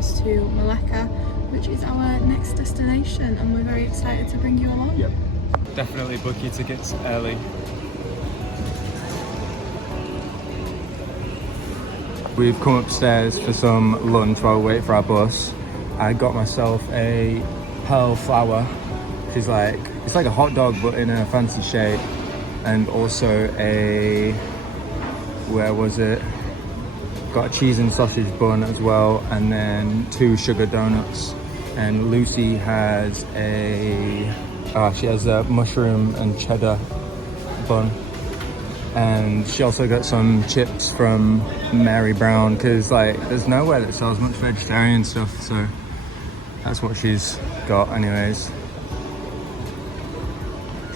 bus to Malacca, which is our next destination, and we're very excited to bring you along. Yep. Definitely book your tickets early. We've come upstairs for some lunch while we wait for our bus. I got myself a pearl flower, which is like, it's like a hot dog but in a fancy shape, and also a, where was it? Got a cheese and sausage bun as well, and then 2 sugar donuts. And Lucy has she has a mushroom and cheddar bun. And she also got some chips from Mary Brown, because like there's nowhere that sells much vegetarian stuff, so that's what she's got anyways.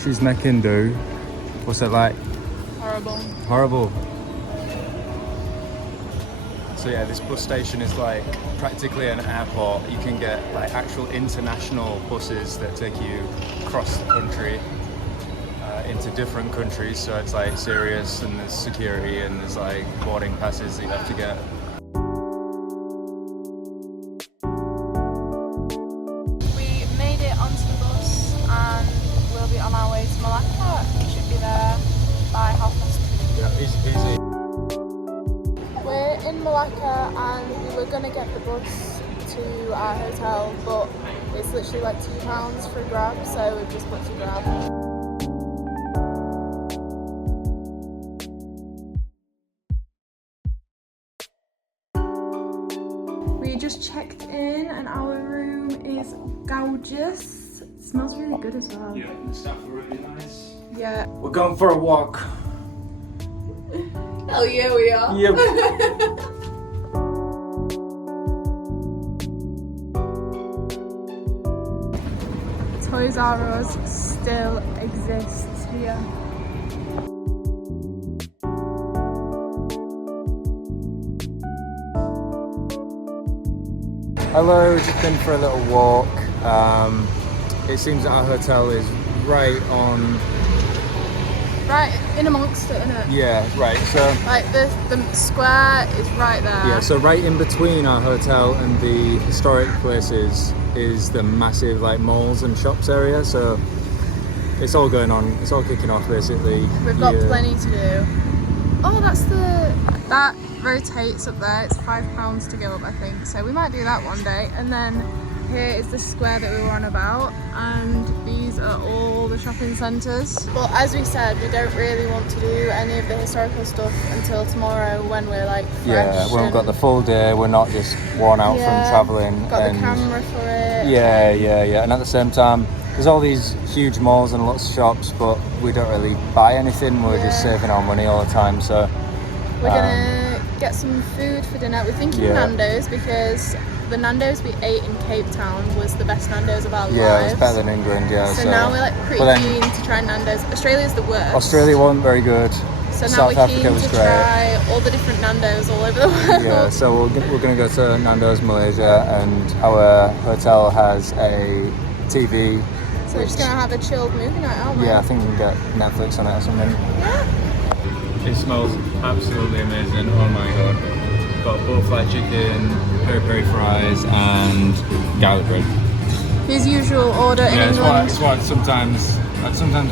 She's making do. What's it like? Horrible. Horrible. So yeah, this bus station is like practically an airport. You can get like actual international buses that take you across the country into different countries. So it's like serious, and there's security, and there's like boarding passes that you have to get. We made it onto the bus and we'll be on our way to Malacca. We should be there by 2:30. Yeah, easy peasy. We're in Malacca and we were going to get the bus to our hotel, but it's literally like £2 for a grab, so we've just booked a grab. We just checked in and our room is gorgeous. It smells really good as well. Yeah, the staff are really nice. Yeah. We're going for a walk. Hell yeah, we are. Yep. Toys R Us still exists here. Hello, just been for a little walk. It seems that our hotel is right in amongst it, innit? Yeah, right. So like the square is right there. yeah, so right in between our hotel and the historic places is the massive like malls and shops area. So it's all going on. It's all kicking off basically. We've got plenty to do. Oh, that rotates up there. It's £5 to go up, I think. So we might do that one day. And then here is the square that we were on about, and these are all the shopping centres. But as we said, we don't really want to do any of the historical stuff until tomorrow when we're like fresh. Yeah, when we've got the full day, we're not just worn out from travelling. Got the camera for it. Yeah. And at the same time, there's all these huge malls and lots of shops, but we don't really buy anything. We're just saving our money all the time. So we're gonna get some food for dinner. We're thinking Nando's, because the Nando's we ate in Cape Town was the best Nando's of our lives. Yeah, it's better than England, So now we're like pretty keen to try Nando's. Australia's the worst. Australia wasn't very good. So now South we're keen Africa was to great. try all the different Nando's all over the world. Yeah, so we're going to go to Nando's Malaysia, and our hotel has a TV. So we're just going to have a chilled movie night, aren't we? Yeah, I think we can get Netflix on it or something. Yeah. It smells absolutely amazing. Oh my god. Got butterfly chicken, peri-peri fries, and garlic bread. His usual order in England. It's what I'd sometimes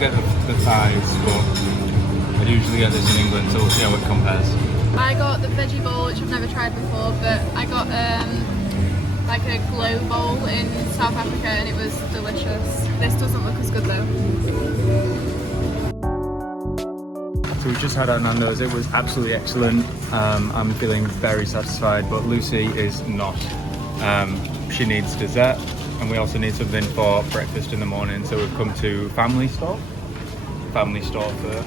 get the thighs, but I usually get this in England, so we'll see how it compares. I got the veggie bowl, which I've never tried before, but I got like a glow bowl in South Africa, and it was delicious. This doesn't look as good though. So we just had our Nando's. It was absolutely excellent. I'm feeling very satisfied, but Lucy is not. She needs dessert, and we also need something for breakfast in the morning. So we've come to Family Store for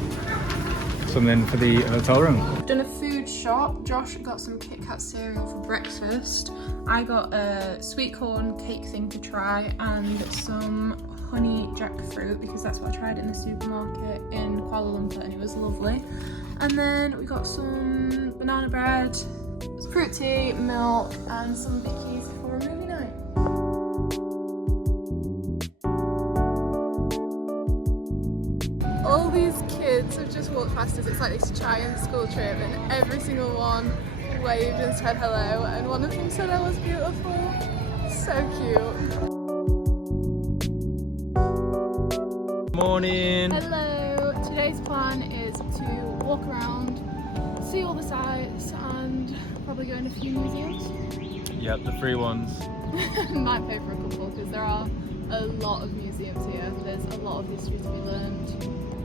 something for the hotel room. We've done a food shop. Josh got some Kit Kat cereal for breakfast. I got a sweet corn cake thing to try, and some honey jackfruit, because that's what I tried in the supermarket in Kuala Lumpur and it was lovely. And then we got some banana bread, fruit tea, milk, and some bickies for a movie night. All these kids have just walked past us. It's like this giant school trip, and every single one waved and said hello, and one of them said I was beautiful. So cute. Morning. Hello. Today's plan is to walk around, see all the sights, and probably go in a few museums. Yep, the free ones. Might pay for a couple because there are a lot of museums here. There's a lot of history to be learned.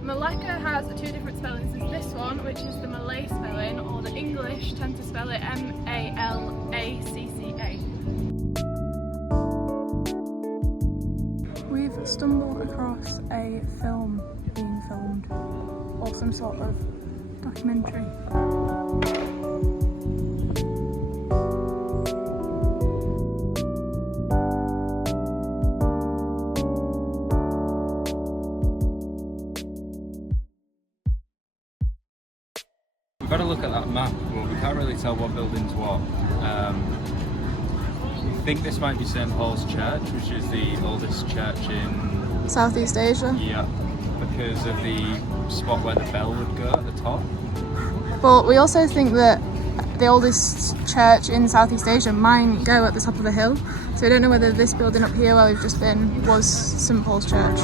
Malacca has two different spellings. There's this one, which is the Malay spelling, or the English tend to spell it M-A-L-A-C-C-A. We've stumbled across a film being filmed, or some sort of documentary. We've had a look at that map, but we can't really tell what building's what. We think this might be St Paul's Church, which is the oldest church in Southeast Asia. Yeah, because of the spot where the bell would go at the top. But we also think that the oldest church in Southeast Asia might go at the top of a hill. So we don't know whether this building up here where we've just been was St Paul's Church.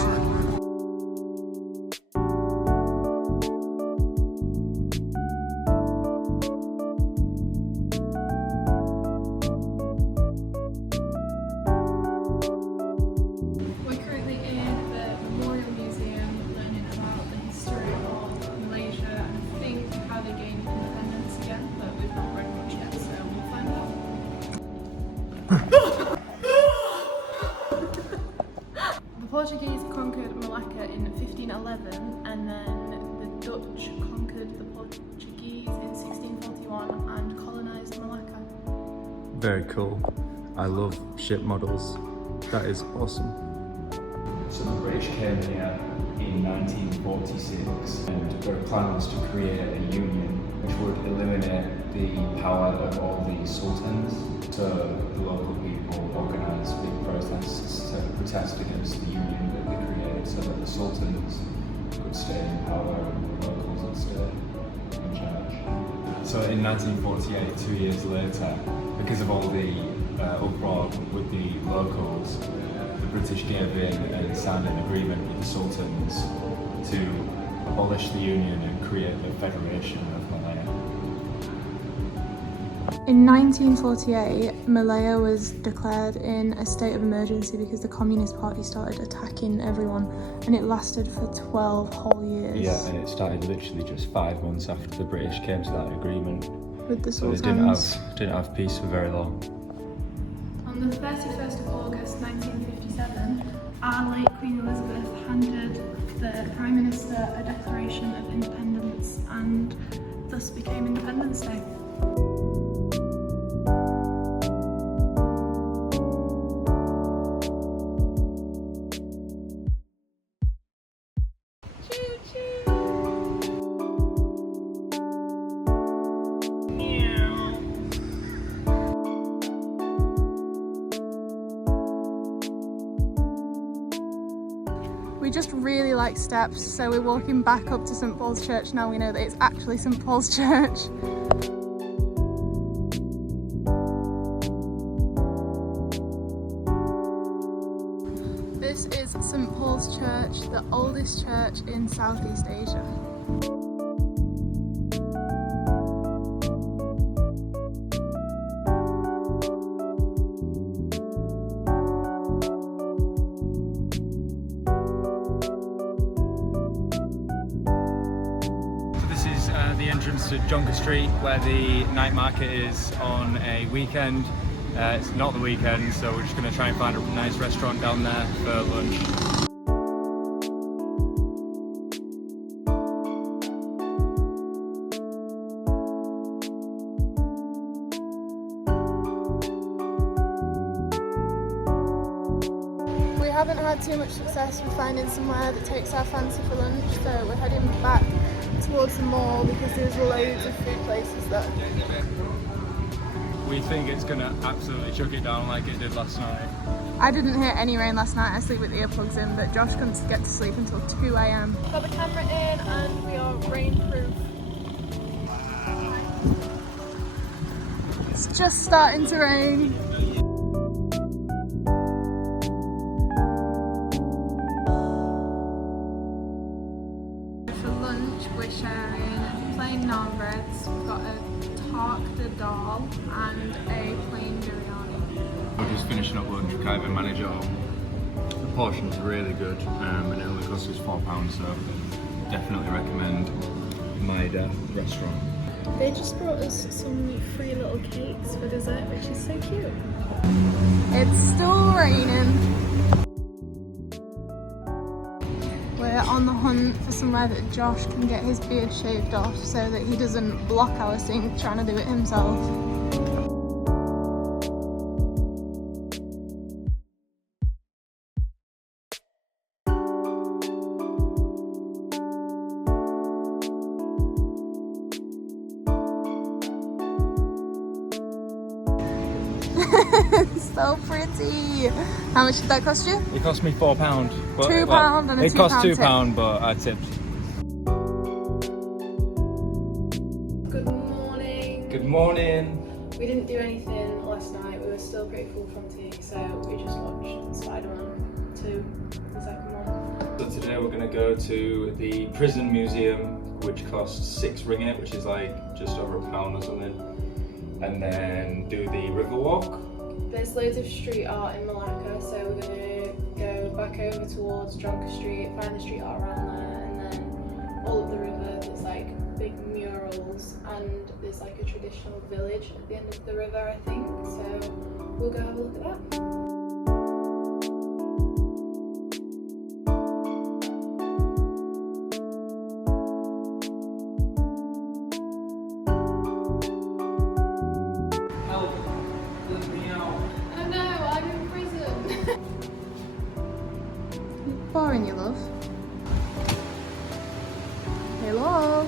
The Portuguese conquered Malacca in 1511, and then the Dutch conquered the Portuguese in 1641 and colonised Malacca. Very cool. I love ship models. That is awesome. So the British came here in 1946 and their plan was to create a union which would eliminate the power of all the sultans. So the local people organised big protests to protest against the union that they created so that the sultans could stay in power and the locals would stay in charge. So in 1948, 2 years later, because of all the uproar with the locals, the British gave in and signed an agreement with the sultans to abolish the union and create the Federation of Malaya. In 1948, Malaya was declared in a state of emergency because the Communist Party started attacking everyone, and it lasted for 12 whole years. Yeah, and it started literally just 5 months after the British came to that agreement. With the So Sultans. they didn't have peace for very long. On the 31st of August 1957, our late Queen Elizabeth handed the Prime Minister a Declaration of Independence and thus became Independence Day. We just really like steps, so we're walking back up to St Paul's Church now we know that it's actually St Paul's Church. This is St Paul's Church, the oldest church in Southeast Asia. The entrance to Jonker Street, where the night market is on a weekend. It's not the weekend, so we're just going to try and find a nice restaurant down there for lunch. We haven't had too much success with finding somewhere that takes our fancy for lunch, so we're heading back towards the mall because there's loads of food places there. We think it's going to absolutely chuck it down like it did last night. I didn't hear any rain last night, I sleep with earplugs in, but Josh couldn't get to sleep until 2 AM. Got the camera in and we are rainproof. It's just starting to rain. For lunch we're sharing plain naan breads. We've got a tart dal and a plain biryani. We're just finishing up lunch, we can't even manage it all. The portion's really good and it only cost us £4, so definitely recommend Maida restaurant. They just brought us some free little cakes for dessert, which is so cute. It's still raining. We're on the hunt for somewhere that Josh can get his beard shaved off so that he doesn't block our sink trying to do it himself. So pretty. How much did that cost you? It cost me £4. But, £2 and a it cost £2 £2, tip. but I tipped. Good morning. Good morning. We didn't do anything last night. We were still pretty full from tea, so we just watched Spider-Man 2, the second one. So today we're going to go to the prison museum, which costs 6 ringgit, which is like just over £1 or something, and then do the river walk. There's loads of street art in Malacca, so we're going to go back over towards Jonker Street, find the street art around there, and then all up the river there's like big murals, and there's like a traditional village at the end of the river, I think, so we'll go have a look at that. Boring, you love. Hello.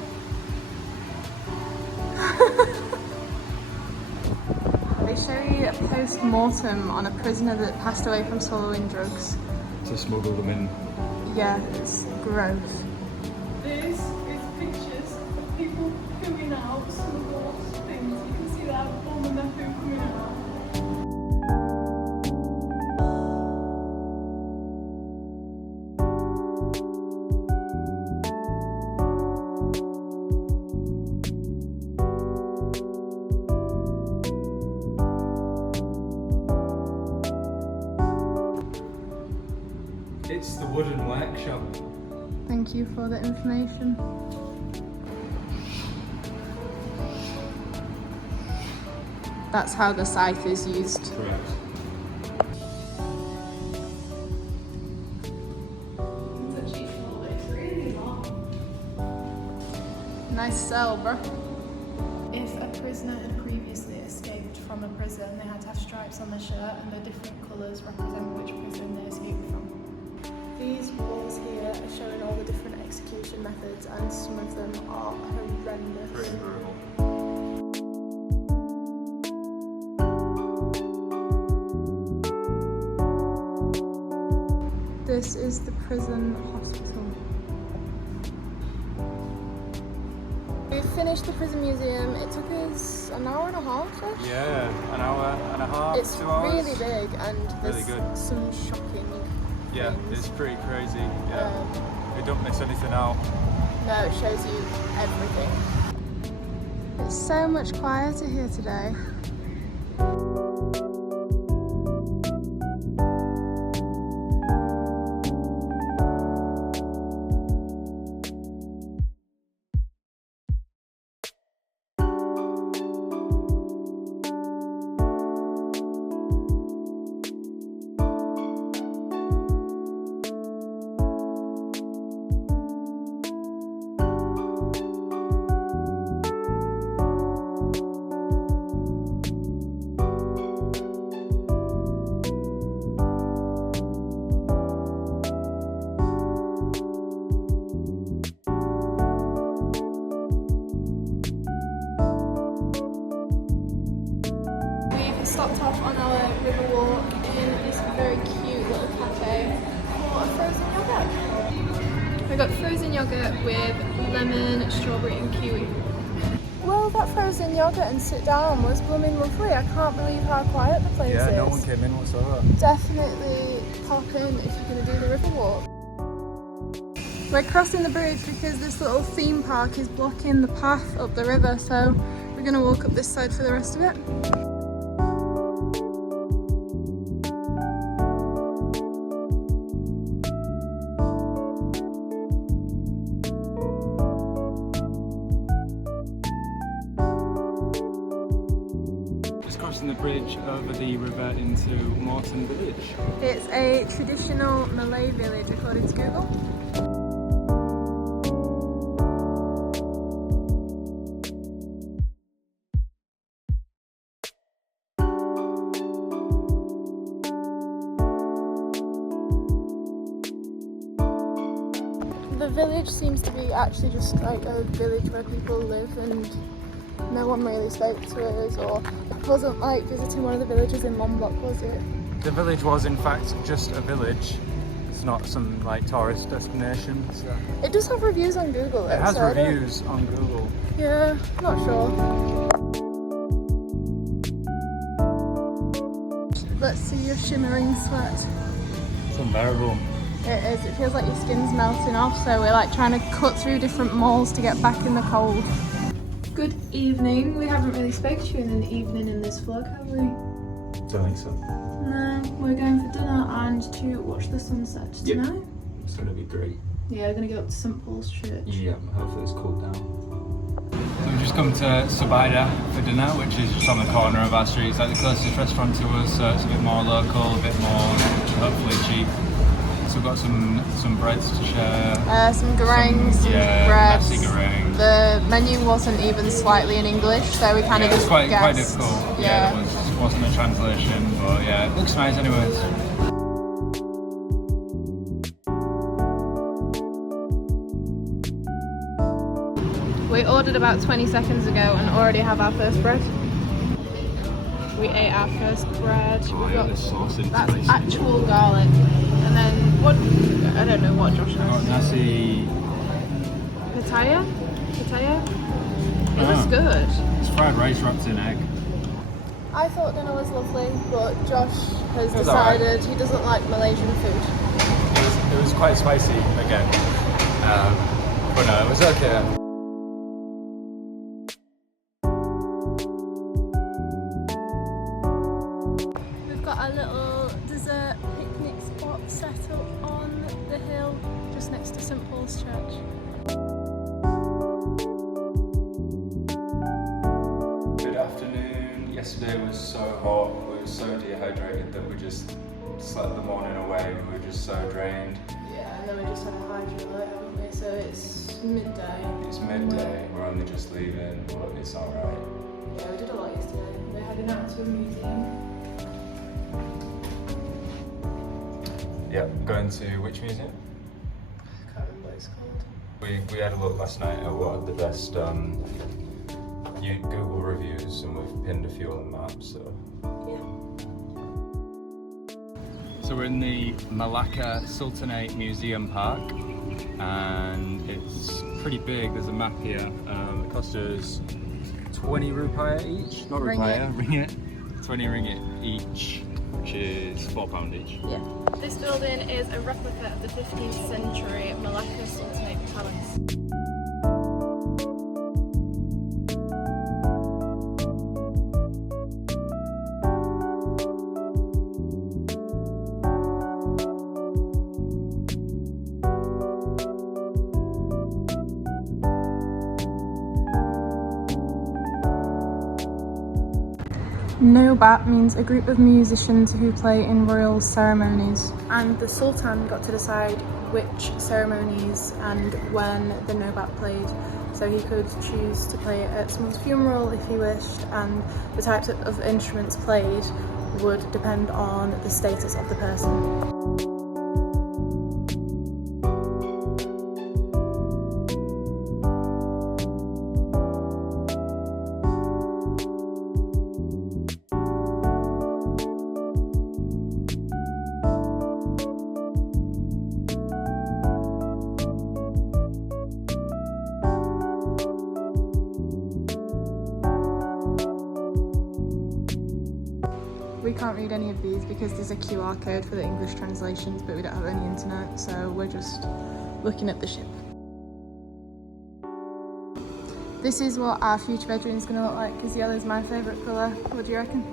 They show you a post-mortem on a prisoner that passed away from swallowing drugs. To smuggle them in. Yeah, it's gross. This is pictures of people coming out, some of those things. You can see that all of them coming out. It's the wooden workshop. Thank you for the information. That's how the scythe is used. Correct. It's a cheap one, it's really long. Nice cell, bro. If a prisoner had previously escaped from a prison, they had to have stripes on their shirt, and the different colours represent which prison they escaped from. These walls here are showing all the different execution methods, and some of them are horrendous. Pretty brutal. This is the prison hospital. We finished the prison museum. It took us an hour and a half-ish. Yeah, an hour and a half, It's 2 hours. really big, and there's Really good. some shocking Yeah, things. it's pretty crazy. Yeah, Um, you don't miss anything out. No, it shows you everything. It's so much quieter here today. Stopped off on our river walk in this very cute little cafe for a frozen yogurt. We got frozen yogurt with lemon, strawberry and kiwi. Well, that frozen yogurt and sit down was blooming lovely. I can't believe how quiet the place is. Yeah, no one came in whatsoever. Definitely pop in if you're going to do the river walk. We're crossing the bridge because this little theme park is blocking the path up the river, so we're going to walk up this side for the rest of it. Crossing the bridge over the river into Morton village. It's a traditional Malay village according to Google. The village seems to be actually just like a village where people live, and no one really spoke to us, or it wasn't like visiting one of the villages in Lombok, was it? The village was in fact just a village. It's not some like tourist destination. So. It does have reviews on Google though, It has so reviews on Google. Yeah, not sure. Let's see your shimmering sweat. It's unbearable. It is, it feels like your skin's melting off, so we're like trying to cut through different malls to get back in the cold. Good evening. We haven't really spoken to you in an evening in this vlog, have we? Don't think so. No, we're going for dinner and to watch the sunset tonight. It's gonna be great. Yeah, we're gonna go up to St Paul's Church. Yeah, hopefully it's cooled down. So we've just come to Subaida for dinner, which is just on the corner of our street. It's like the closest restaurant to us, so it's a bit more local, a bit more hopefully cheap. So we've got some breads to share. Some gorengs, some breads. Nasi goreng. The menu wasn't even slightly in English, so we kind of just quite guessed. difficult. Yeah, there wasn't a translation, but yeah, it looks nice anyways. We ordered about 20 seconds ago and already have our first bread. We ate our first bread. Oh, yeah, this sauce is that's spicy. actual garlic. And then what? I don't know what Josh has. Nasi. Pitaya? It was good. It's fried rice wrapped in egg. I thought dinner was lovely, but Josh has was decided he doesn't like Malaysian food. It was quite spicy again, but no, it was okay. We've got a little dessert picnic spot set up on the hill just next to St Paul's Church. Good afternoon. Yesterday was so hot, we were so dehydrated that we just slept the morning away. We were just so drained. Yeah, and then we just had a hydrolyte, haven't we? So it's midday. It's midday, we're only just leaving, but it's alright. Yeah, we did a lot yesterday. We're heading out to a museum. Yep, going to which museum? I can't remember what it's called. We had a look last night at what are the best Google reviews, and we've pinned a few on the map, so. So we're in the Malacca Sultanate Museum Park, and it's pretty big. There's a map here. It cost us 20 rupiah each, not rupiah, ringgit. 20 ringgit each, which is £4 each. Yeah. This building is a replica of the 15th century Malacca Sultanate Palace. Nobat means a group of musicians who play in royal ceremonies. And the Sultan got to decide which ceremonies and when the Nobat played. So he could choose to play it at someone's funeral if he wished, and the types of instruments played would depend on the status of the person. can't read any of these because there's a QR code for the English translations, but we don't have any internet, so we're just looking at the ship. This is what our future bedroom is going to look like, because yellow is my favourite colour. What do you reckon?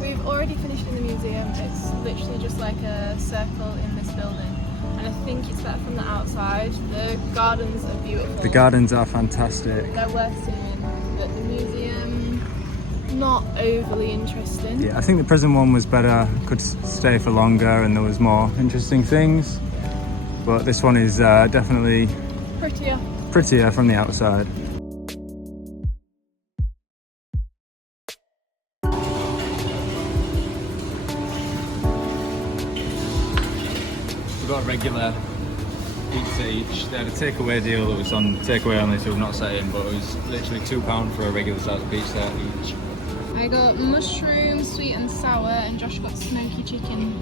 We've already finished in the museum. It's literally just like a circle in this building. And I think it's better from the outside. The gardens are beautiful. The gardens are fantastic. They're worth seeing, but the museum, not overly interesting. Yeah, I think the prison one was better, could stay for longer and there was more interesting things. But this one is definitely prettier from the outside. We've got a regular pizza each. They had a takeaway deal that was on takeaway only, so we've not set in, but it was literally £2 for a regular size pizza each. I got mushroom, sweet and sour, and Josh got smoky chicken.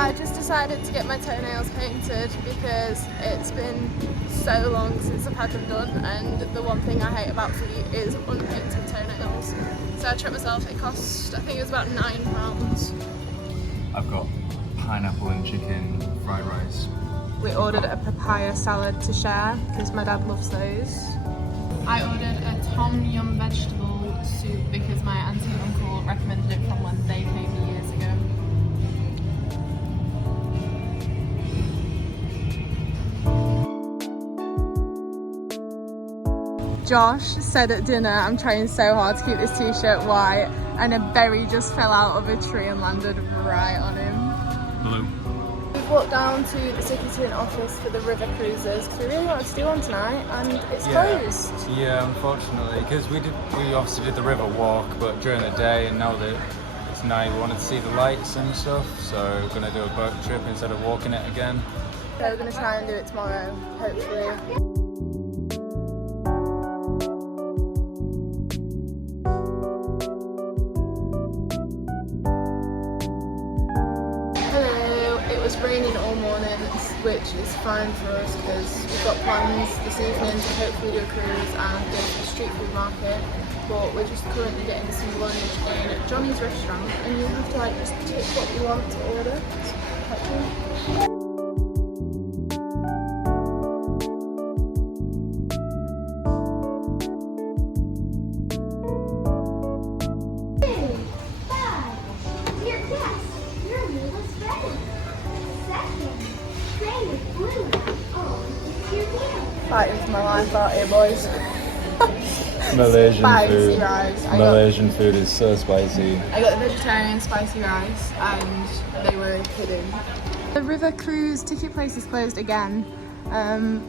I just decided to get my toenails painted because it's been so long since I've had them done, and the one thing I hate about feet is unpainted toenails. So I treated myself. It cost, I think it was about £9. I've got pineapple and chicken fried rice. We ordered a papaya salad to share because my dad loves those. I ordered a tom yum vegetable soup because my auntie and uncle recommended it from when they came years ago. Josh said at dinner, I'm trying so hard to keep this t-shirt white, and a berry just fell out of a tree and landed right on him. Hello. We've walked down to the ticketing office for the river cruises because we really wanted to do one tonight, and it's closed. Yeah, unfortunately, because we obviously did the river walk, but during the day, and now that it's night, we wanted to see the lights and stuff, so we're going to do a boat trip instead of walking it again. So we're going to try and do it tomorrow, hopefully. Raining all morning, which is fine for us because we've got plans this evening to hopefully do a cruise and go to the street food market, but we're just currently getting some lunch in Johnny's restaurant, and you have to like just tick what you want to order. It's quite cool. Fighting for my life out here, boys. Malaysian Spicy food. rice. Malaysian food is so spicy. I got the vegetarian spicy rice, and they were kidding. The river cruise ticket place is closed again,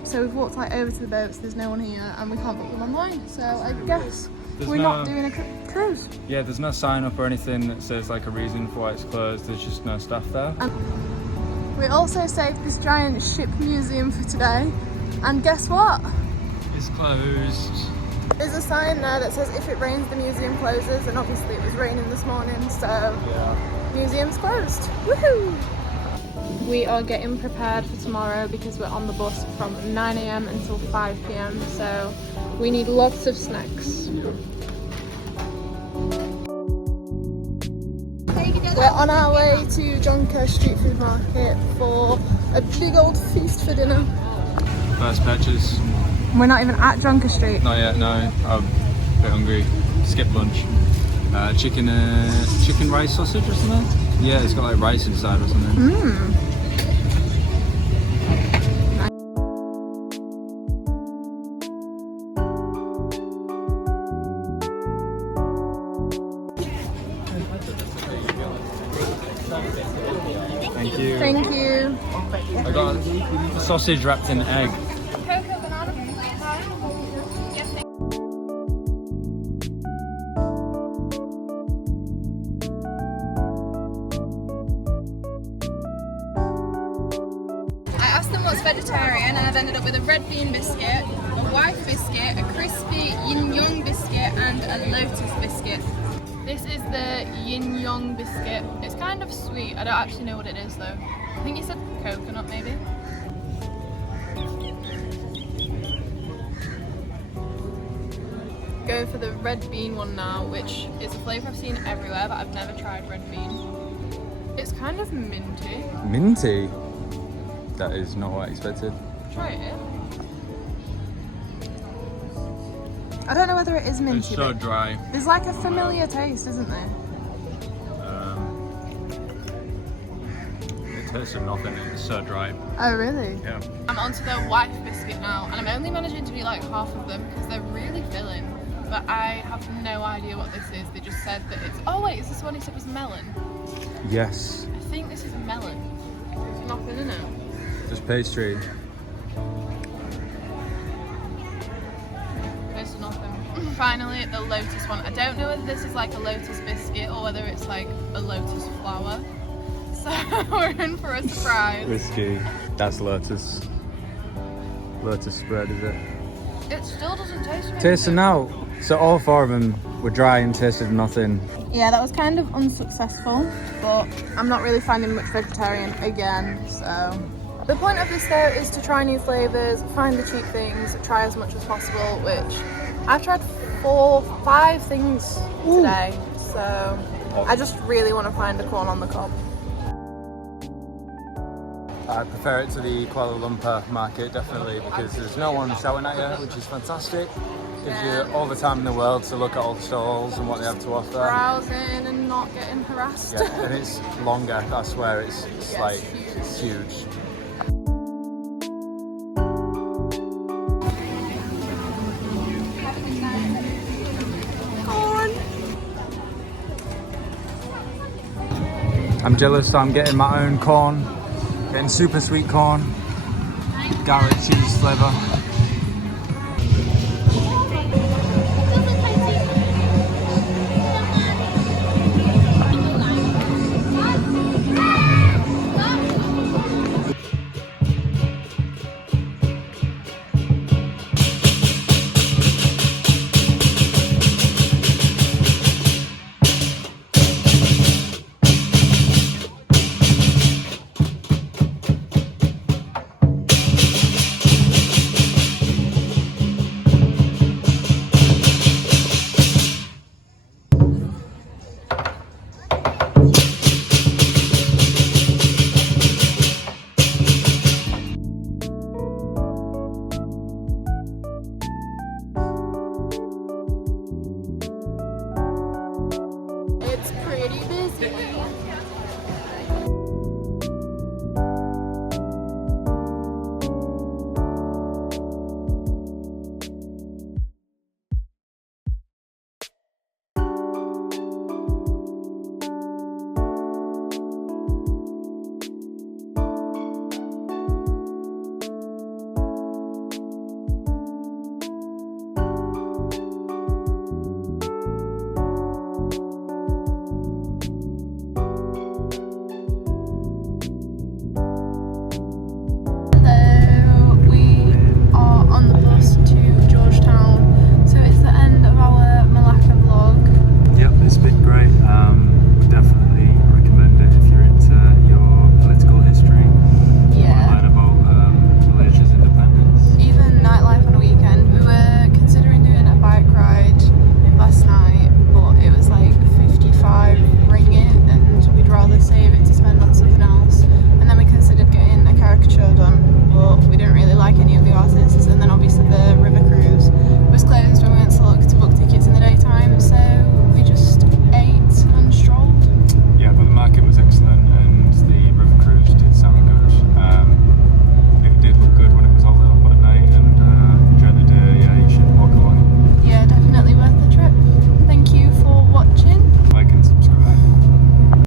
so we've walked like over to the boats. There's no one here, and we can't book them online. So I guess we're not doing a cruise. Yeah, there's no sign up or anything that says like a reason for why it's closed. There's just no staff there. We also saved this giant ship museum for today, and guess what? It's closed. There's a sign there that says if it rains the museum closes, and obviously it was raining this morning, so Yeah. museum's closed. Woohoo! We are getting prepared for tomorrow because we're on the bus from 9 AM until 5 PM, so we need lots of snacks. We're on our way to Jonker street food market for a big old feast for dinner. First purchase. We're not even at Jonker Street. Not yet, no. I'm a bit hungry. Skip lunch. Chicken rice sausage or something? Yeah, it's got like rice inside or something. Mmm. Thank you. Thank you. I got a sausage wrapped in egg. what's vegetarian, and I've ended up with a red bean biscuit, a white biscuit, a crispy yin yong biscuit, and a lotus biscuit. This is the yin yong biscuit. It's kind of sweet. I don't actually know what it is though. I think you said coconut maybe. Go for the red bean one now, which is a flavour I've seen everywhere, but I've never tried red bean. It's kind of minty. Minty? That is not what I expected. Try it. I don't know whether it is minty. It's so but dry. there's like a familiar taste, isn't there? It tastes of nothing. It's so dry. Oh really? Yeah. I'm onto the white biscuit now, and I'm only managing to eat like half of them because they're really filling. But I have no idea what this is. They just said that it's. Oh wait, is this one he said was melon? Yes. I think this is melon. There's nothing in it. Just pastry. There's nothing. Finally, the lotus one. I don't know whether this is like a lotus biscuit or whether it's like a lotus flower. So we're in for a surprise. Whiskey. That's lotus. Lotus spread, is it? It still doesn't taste very Tasting now. So all four of them were dry and tasted nothing. Yeah, that was kind of unsuccessful, but I'm not really finding much vegetarian again, so. The point of this though is to try new flavours, find the cheap things, try as much as possible, which I've tried 5 things today, so I just really want to find a corn on the cob. I prefer it to the Kuala Lumpur market, definitely, because there's no one shouting at you, which is fantastic. Gives you all the time in the world to look at all the stalls and what they have to offer. browsing and not getting harassed. Yeah, and it's longer, that's where it's Yeah, like, huge. it's huge. I'm jealous, so I'm getting my own corn. Getting super sweet corn. Garlic cheese flavour. It's pretty busy.